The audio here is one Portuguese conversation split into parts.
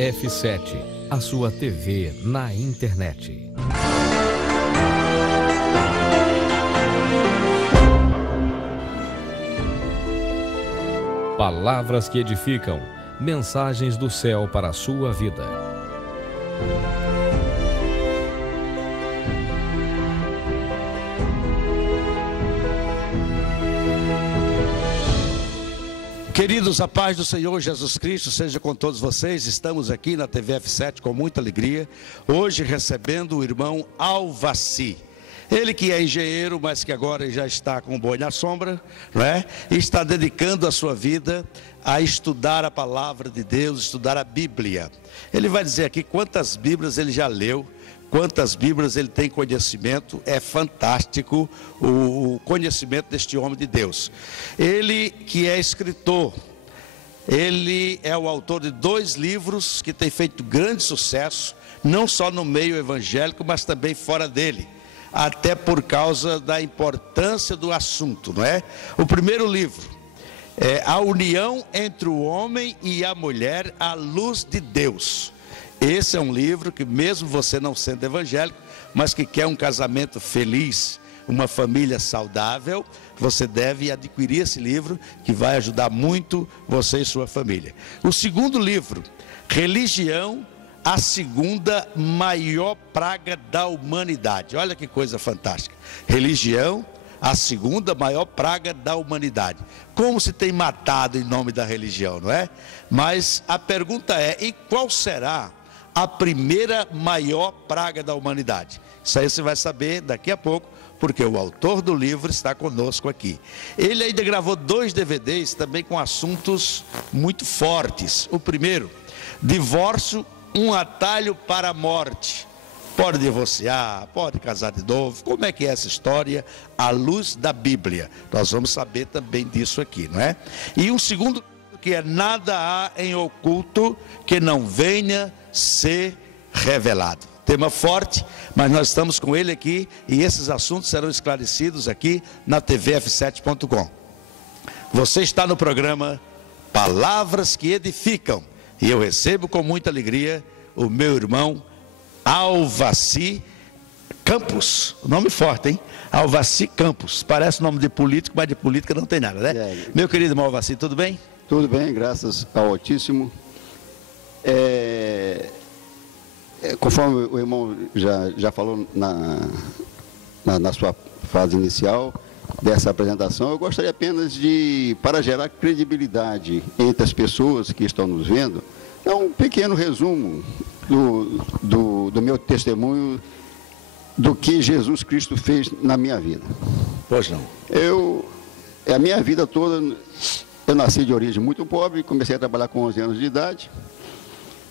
F7, a sua TV na internet. Palavras que edificam, mensagens do céu para a sua vida. Queridos, a paz do Senhor Jesus Cristo seja com todos vocês. Estamos aqui na TV F7 com muita alegria, hoje recebendo o irmão Alvaci. Ele que é engenheiro, mas que agora já está com o boi na sombra, né? E está dedicando a sua vida a estudar a palavra de Deus, estudar a Bíblia. Ele vai dizer aqui quantas Bíblias ele já leu, quantas Bíblias ele tem conhecimento. É fantástico o conhecimento deste homem de Deus. Ele que é escritor, ele é o autor de 2 livros que tem feito grande sucesso, não só no meio evangélico, mas também fora dele, até por causa da importância do assunto, não é? O primeiro livro é A União entre o Homem e a Mulher à Luz de Deus. Esse é um livro que, mesmo você não sendo evangélico, mas que quer um casamento feliz, uma família saudável, você deve adquirir esse livro, que vai ajudar muito você e sua família. O segundo livro, Religião, a segunda maior praga da humanidade. Olha que coisa fantástica. Religião, a segunda maior praga da humanidade. Como se tem matado em nome da religião, não é? Mas a pergunta é, e qual será a primeira maior praga da humanidade? Isso aí você vai saber daqui a pouco, porque o autor do livro está conosco aqui. Ele ainda gravou 2 DVDs também com assuntos muito fortes. O primeiro, divórcio, um atalho para a morte. Pode divorciar, pode casar de novo. Como é que é essa história à luz da Bíblia? Nós vamos saber também disso aqui, não é? E um segundo, que é nada há em oculto que não venha ser revelado. Tema forte, mas nós estamos com ele aqui e esses assuntos serão esclarecidos aqui na tvf7.com. Você está no programa Palavras que Edificam e eu recebo com muita alegria o meu irmão Alvaci Campos. Nome forte, hein? Alvaci Campos. Parece nome de político, mas de política não tem nada, né? Meu querido irmão Alvaci, tudo bem? Tudo bem, graças ao Altíssimo. Conforme o irmão já falou na sua fase inicial dessa apresentação, eu gostaria apenas de, para gerar credibilidade entre as pessoas que estão nos vendo, é um pequeno resumo do meu testemunho do que Jesus Cristo fez na minha vida. Pois não. A minha vida toda, eu nasci de origem muito pobre, comecei a trabalhar com 11 anos de idade.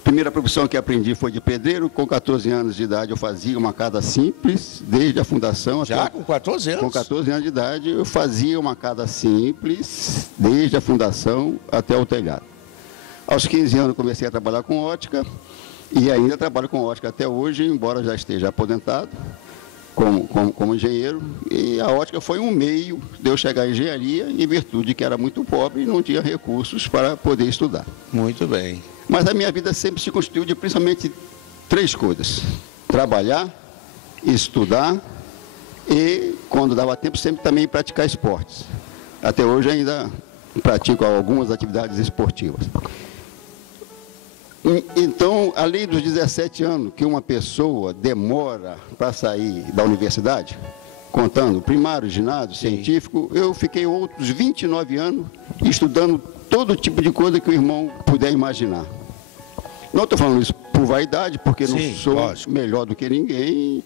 Primeira profissão que aprendi foi de pedreiro. Com 14 anos de idade eu fazia uma casa simples, desde a fundação até... Já com 14 anos? Com 14 anos de idade eu fazia uma casa simples, desde a fundação até o telhado. Aos 15 anos comecei a trabalhar com ótica, e ainda trabalho com ótica até hoje, embora já esteja aposentado como engenheiro. E a ótica foi um meio de eu chegar à engenharia, em virtude que era muito pobre e não tinha recursos para poder estudar. Muito bem. Mas a minha vida sempre se constituiu de principalmente 3 coisas: trabalhar, estudar e, quando dava tempo, sempre também praticar esportes. Até hoje ainda pratico algumas atividades esportivas. Então, além dos 17 anos que uma pessoa demora para sair da universidade, contando primário, ginásio, científico, eu fiquei outros 29 anos estudando todo tipo de coisa que o irmão puder imaginar. Não estou falando isso por vaidade, porque não sou melhor do que ninguém.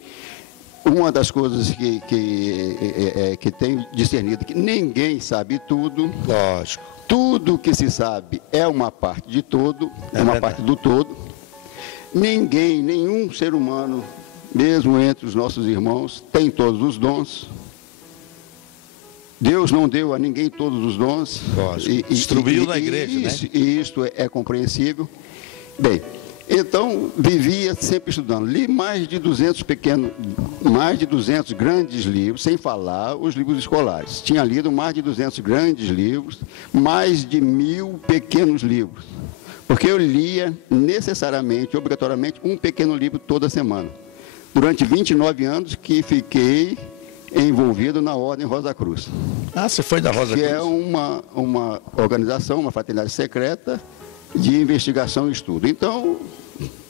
Uma das coisas que tenho discernido, que ninguém sabe tudo. Lógico. Tudo que se sabe é uma parte de todo, é uma parte do todo. Ninguém, nenhum ser humano, mesmo entre os nossos irmãos, tem todos os dons. Deus não deu a ninguém todos os dons. Distribuiu na igreja, né? E isto é compreensível. Bem, então vivia sempre estudando. Li mais de 200 grandes livros, sem falar os livros escolares. Tinha lido mais de 200 grandes livros, mais de 1000 pequenos livros. Porque eu lia necessariamente, obrigatoriamente, um pequeno livro toda semana. Durante 29 anos que fiquei envolvido na Ordem Rosa Cruz. Ah, você foi da Rosa Cruz? Que é uma organização, uma fraternidade secreta de investigação e estudo. Então,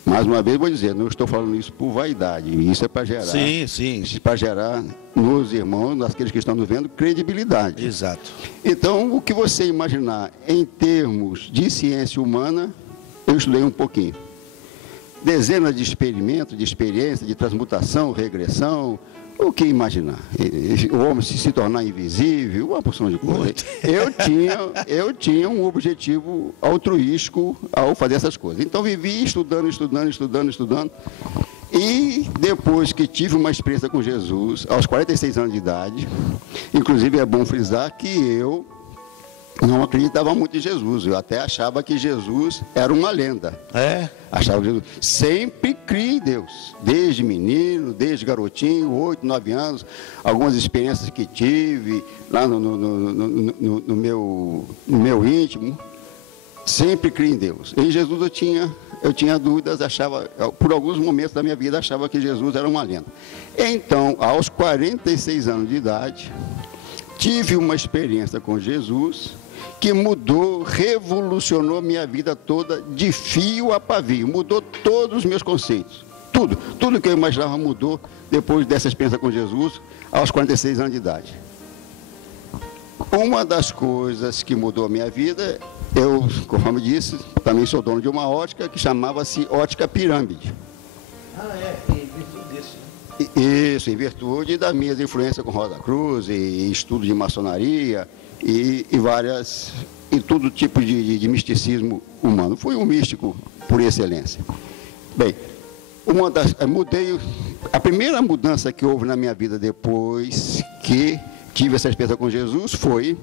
mais uma vez vou dizer, não estou falando isso por vaidade, isso é para gerar. Sim. Para gerar nos irmãos, naqueles que estão nos vendo, credibilidade. Exato. Então, o que você imaginar em termos de ciência humana, eu estudei um pouquinho. Dezenas de experimentos, de experiência, de transmutação, regressão, o que imaginar? O homem se tornar invisível, uma porção de coisas. Eu tinha um objetivo altruístico ao fazer essas coisas. Então, vivi estudando. E depois que tive uma experiência com Jesus, aos 46 anos de idade, inclusive é bom frisar que eu não acreditava muito em Jesus. Eu até achava que Jesus era uma lenda. Achava que Jesus... Sempre criei em Deus. Desde menino, desde garotinho, 8, 9 anos. Algumas experiências que tive lá no meu íntimo. Sempre criei em Deus. Em Jesus eu tinha dúvidas, por alguns momentos da minha vida, achava que Jesus era uma lenda. Então, aos 46 anos de idade, tive uma experiência com Jesus que mudou, revolucionou minha vida toda de fio a pavio, mudou todos os meus conceitos, tudo que eu imaginava mudou depois dessa experiência com Jesus, aos 46 anos de idade. Uma das coisas que mudou a minha vida, eu, conforme disse, também sou dono de uma ótica que chamava-se Ótica Pirâmide. Em virtude disso. Isso, em virtude das minhas influências com Rosa Cruz, e estudo de maçonaria, e todo tipo de misticismo humano. Fui um místico por excelência. Bem, a primeira mudança que houve na minha vida depois que tive essa experiência com Jesus foi,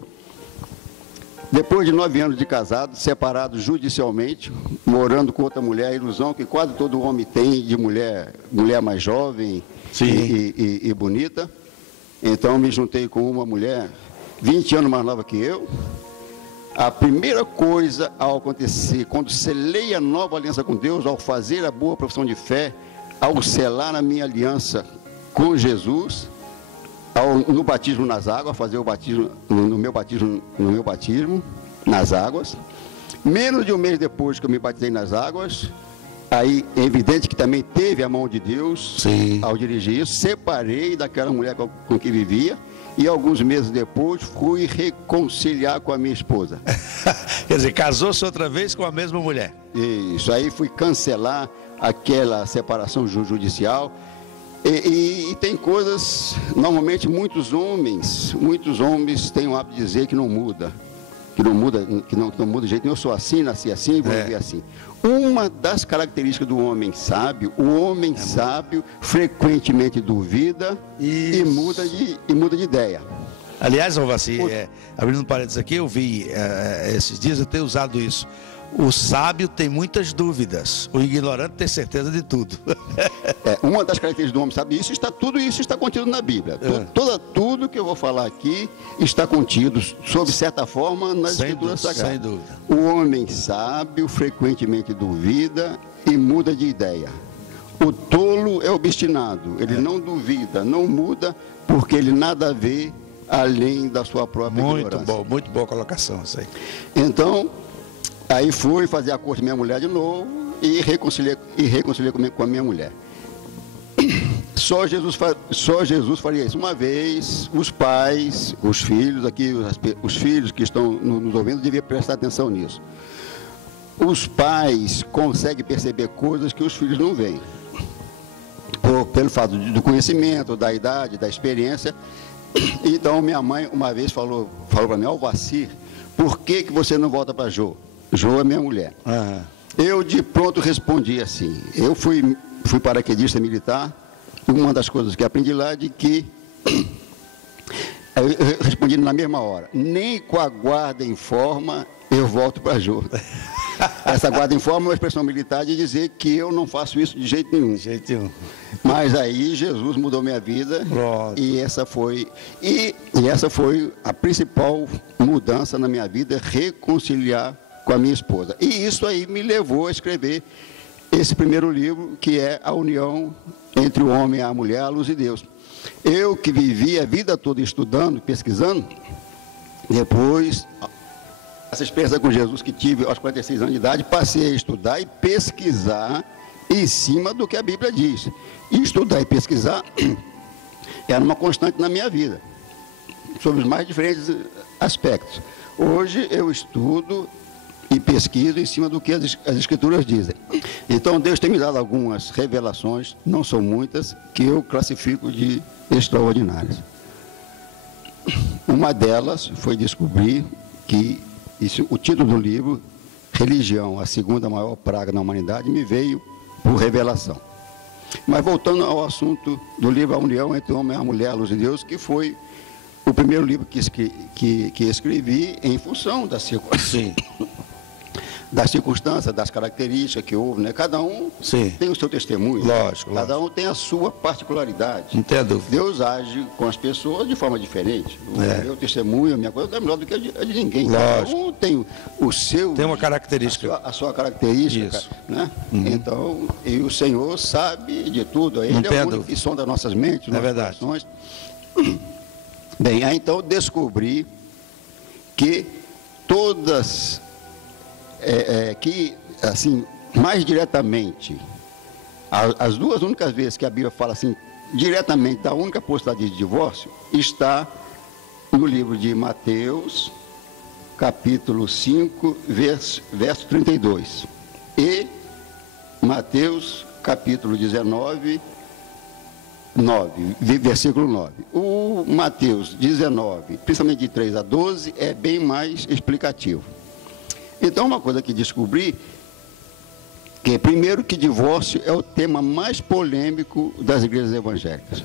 depois de 9 anos de casado, separado judicialmente, morando com outra mulher, a ilusão que quase todo homem tem de mulher mais jovem e bonita. Então me juntei com uma mulher 20 anos mais nova que eu. A primeira coisa ao acontecer, quando selei a nova aliança com Deus, ao fazer a boa profissão de fé, ao selar a minha aliança com Jesus, no batismo nas águas, fazer o batismo no meu batismo nas águas, menos de um mês depois que eu me batizei nas águas, aí é evidente que também teve a mão de Deus ao dirigir isso, separei daquela mulher com que vivia, e alguns meses depois fui reconciliar com a minha esposa. Quer dizer, casou-se outra vez com a mesma mulher. Isso, aí fui cancelar aquela separação judicial. E tem coisas, normalmente muitos homens têm o hábito de dizer que não muda de jeito nenhum. Eu sou assim, nasci assim, vou viver assim. Uma das características do homem sábio, sábio frequentemente duvida e muda de ideia. Aliás, Alvaci, abrindo um parênteses aqui, eu vi esses dias eu tenho usado isso. O sábio tem muitas dúvidas, o ignorante tem certeza de tudo. Uma das características do homem sábio, tudo isso está contido na Bíblia. Tudo que eu vou falar aqui está contido, sob certa forma, nas Escrituras Sagradas. Sem dúvida. O homem sábio frequentemente duvida e muda de ideia. O tolo é obstinado, ele não duvida, não muda, porque ele nada vê além da sua própria ignorância. Muito boa colocação isso aí. Então, aí fui fazer a corte da minha mulher de novo e reconciliei com a minha mulher. Só Jesus faria isso. Uma vez, os pais, os filhos aqui, os filhos que estão nos ouvindo, deviam prestar atenção nisso. Os pais conseguem perceber coisas que os filhos não veem. Pelo fato do conhecimento, da idade, da experiência. Então, minha mãe uma vez falou para mim: Alvaci, por que você não volta para Jô? Jô é minha mulher. Eu de pronto respondi assim. Eu fui paraquedista militar. Uma das coisas que aprendi lá é de que eu respondi na mesma hora: nem com a guarda em forma eu volto para Jô. Essa guarda em forma é uma expressão militar de dizer que eu não faço isso de jeito nenhum. Mas aí Jesus mudou minha vida. E essa foi a principal mudança na minha vida, reconciliar com a minha esposa. E isso aí me levou a escrever esse primeiro livro, que é A União entre o Homem e a Mulher, a Luz de Deus. Eu que vivi a vida toda estudando, pesquisando, depois, essa experiência com Jesus que tive aos 46 anos de idade, passei a estudar e pesquisar em cima do que a Bíblia diz. E estudar e pesquisar era uma constante na minha vida, sobre os mais diferentes aspectos. Hoje eu estudo e pesquiso em cima do que as Escrituras dizem. Então Deus tem me dado algumas revelações, não são muitas, que eu classifico de extraordinárias. Uma delas foi descobrir que o título do livro, Religião, a segunda maior praga na humanidade, me veio por revelação. Mas voltando ao assunto do livro A União entre o Homem e a Mulher, a Luz de Deus, que foi o primeiro livro que escrevi em função das circunstâncias, das características que houve, né? Cada um tem o seu testemunho. Lógico. Cada um tem a sua particularidade. Não tem dúvida. Deus age com as pessoas de forma diferente. O meu testemunho, a minha coisa, não é melhor do que a de ninguém. Lógico. Cada um tem o seu... Tem uma característica. A sua característica. Isso. Né? Então, e o Senhor sabe de tudo. Ele é o único que sonda nossas mentes, nossas corações. Bem, aí então descobri que todas... que, assim, mais diretamente, as duas únicas vezes que a Bíblia fala assim, diretamente da única possibilidade de divórcio, está no livro de Mateus, capítulo 5, verso 32. E Mateus, capítulo 19, 9, versículo 9. O Mateus 19, principalmente de 3 a 12, é bem mais explicativo. Então, uma coisa que descobri, que primeiro que divórcio é o tema mais polêmico das igrejas evangélicas.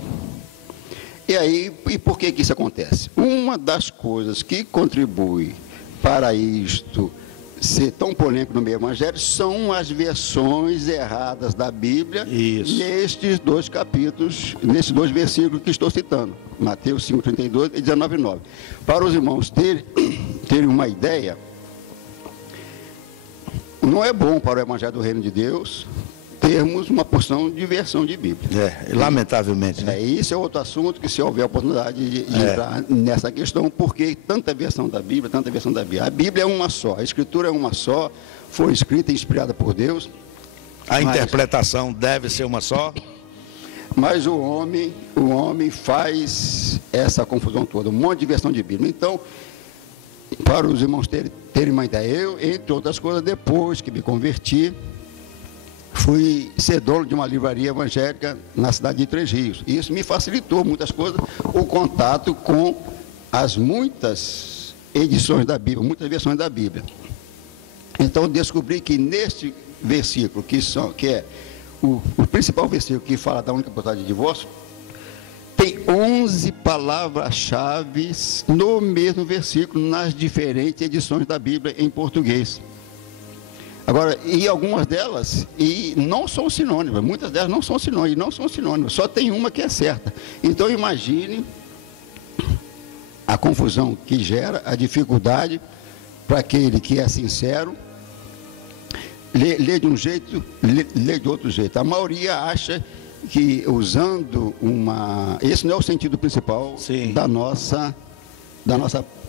E aí, e por que isso acontece? Uma das coisas que contribui para isto ser tão polêmico no meio evangélico são as versões erradas da Bíblia nestes dois capítulos, nesses dois versículos que estou citando, Mateus 5:32 e 19:9. Para os irmãos terem uma ideia, não é bom para o Evangelho do Reino de Deus termos uma porção de versão de Bíblia. Lamentavelmente. Né? Isso é outro assunto que, se houver a oportunidade de entrar nessa questão, porque tanta versão da Bíblia, tanta versão da Bíblia. A Bíblia é uma só, a Escritura é uma só, foi escrita e inspirada por Deus. A interpretação deve ser uma só. Mas o homem faz essa confusão toda, um monte de versão de Bíblia. Então, para os irmãos terem uma ideia, eu, entre outras coisas, depois que me converti, fui ser dono de uma livraria evangélica na cidade de Três Rios. E isso me facilitou muitas coisas, o contato com as muitas edições da Bíblia, muitas versões da Bíblia. Então, descobri que neste versículo, que é o principal versículo que fala da única possibilidade de divórcio, tem 11 palavras-chave no mesmo versículo, nas diferentes edições da Bíblia em português. Agora, e algumas delas não são sinônimas, muitas delas não são sinônimas, só tem uma que é certa. Então, imagine a confusão que gera, a dificuldade para aquele que é sincero, lê de um jeito, lê de outro jeito. A maioria acha que usando esse não é o sentido principal da nossa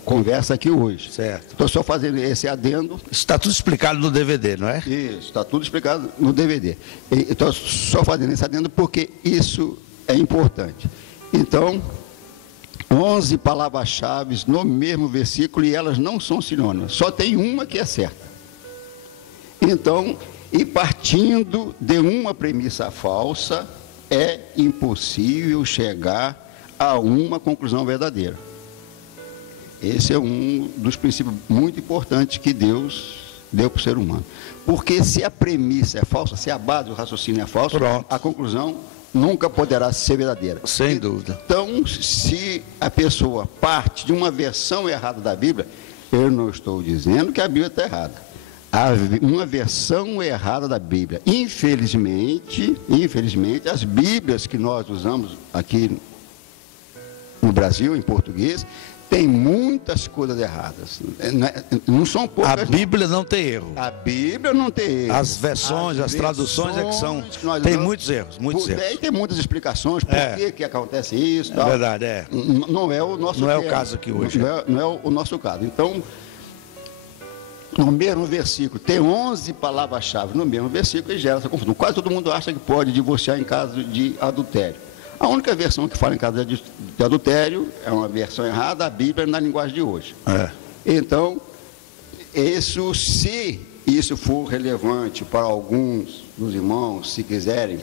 conversa aqui hoje. Certo. Estou só fazendo esse adendo. Está tudo explicado no DVD, não é? Isso, está tudo explicado no DVD. Estou só fazendo esse adendo porque isso é importante. Então, 11 palavras-chave no mesmo versículo e elas não são sinônimas. Só tem uma que é certa. Então, e partindo de uma premissa falsa, é impossível chegar a uma conclusão verdadeira. Esse é um dos princípios muito importantes que Deus deu para o ser humano. Porque se a premissa é falsa, se a base do raciocínio é falsa, a conclusão nunca poderá ser verdadeira. Sem dúvida. Então, se a pessoa parte de uma versão errada da Bíblia, eu não estou dizendo que a Bíblia está errada. Há uma versão errada da Bíblia. Infelizmente, as Bíblias que nós usamos aqui no Brasil, em português, Tem muitas coisas erradas. Não são poucas. A Bíblia não tem erro. A Bíblia não tem erro. As versões, as traduções é que são. Tem muitos erros, muitos erros. E tem muitas explicações por que acontece isso. É verdade, Não é o nosso Não é o caso aqui hoje. Não é o nosso caso. Então, no mesmo versículo, tem 11 palavras-chave no mesmo versículo e gera essa confusão. Quase todo mundo acha que pode divorciar em caso de adultério. A única versão que fala em caso de adultério é uma versão errada, a Bíblia na linguagem de hoje. Então, se isso for relevante para alguns dos irmãos, se quiserem,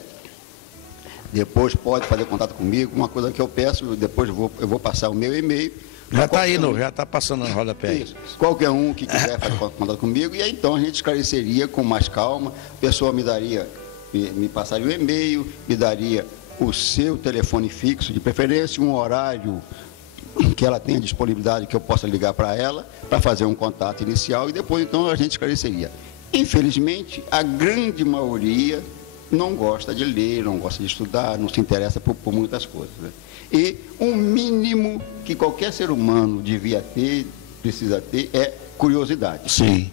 depois pode fazer contato comigo. Uma coisa que eu peço, depois eu vou passar o meu e-mail. Já está aí, já está passando no rodapé. Isso. Qualquer um que quiser fazer contato comigo, e aí então a gente esclareceria com mais calma. A pessoa me passaria o e-mail, me daria o seu telefone fixo, de preferência um horário que ela tenha disponibilidade, que eu possa ligar para ela, para fazer um contato inicial, e depois então a gente esclareceria. Infelizmente, a grande maioria não gosta de ler, não gosta de estudar, não se interessa por muitas coisas, né? E um mínimo que qualquer ser humano devia ter, precisa ter, é curiosidade. Sim.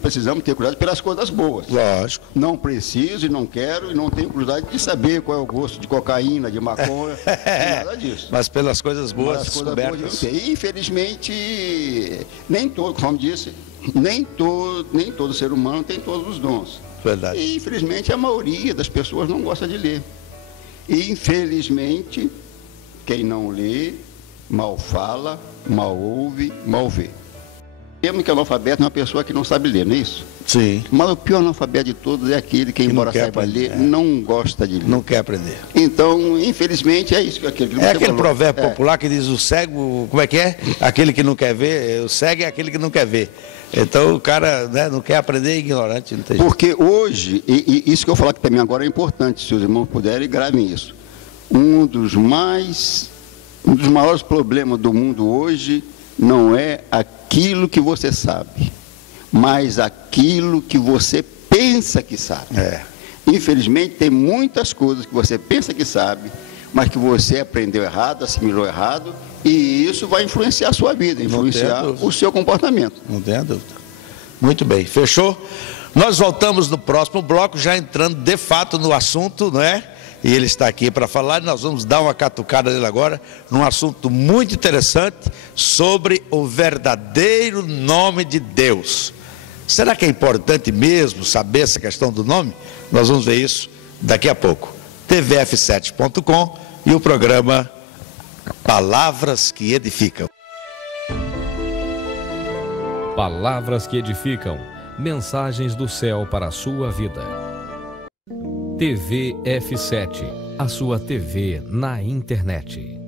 Precisamos ter curiosidade pelas coisas boas. Lógico. Não preciso e não quero e não tenho curiosidade de saber qual é o gosto de cocaína, de maconha, nada disso. Mas pelas coisas boas descobertas. E, infelizmente, nem todo, como disse, nem todo ser humano tem todos os dons. Verdade. E, infelizmente, a maioria das pessoas não gosta de ler. E, infelizmente, quem não lê, mal fala, mal ouve, mal vê. Temos que analfabeto é uma pessoa que não sabe ler, não é isso? Sim. Mas o pior analfabeto de todos é aquele que, embora saiba ler, não gosta de ler. Não quer aprender. Então, infelizmente, é isso que aquele provérbio popular que diz: o cego, como é que é? Aquele que não quer ver, o cego é aquele que não quer ver. Então o cara, né, não quer aprender, é ignorante. Não tem jeito. Porque hoje, e isso que eu vou falar que também agora é importante, se os irmãos puderem, gravem isso. Um dos maiores problemas do mundo hoje não é aquilo que você sabe, mas aquilo que você pensa que sabe. Infelizmente, tem muitas coisas que você pensa que sabe, mas que você aprendeu errado, assimilou errado, e isso vai influenciar a sua vida, influenciar o seu comportamento. Não tenha dúvida. Muito bem, fechou? Nós voltamos no próximo bloco, já entrando de fato no assunto, não é? E ele está aqui para falar, e nós vamos dar uma catucada nele agora, num assunto muito interessante, sobre o verdadeiro nome de Deus. Será que é importante mesmo saber essa questão do nome? Nós vamos ver isso daqui a pouco. tvf7.com e o programa Palavras que Edificam. Palavras que edificam, mensagens do céu para a sua vida. TV F7, a sua TV na internet.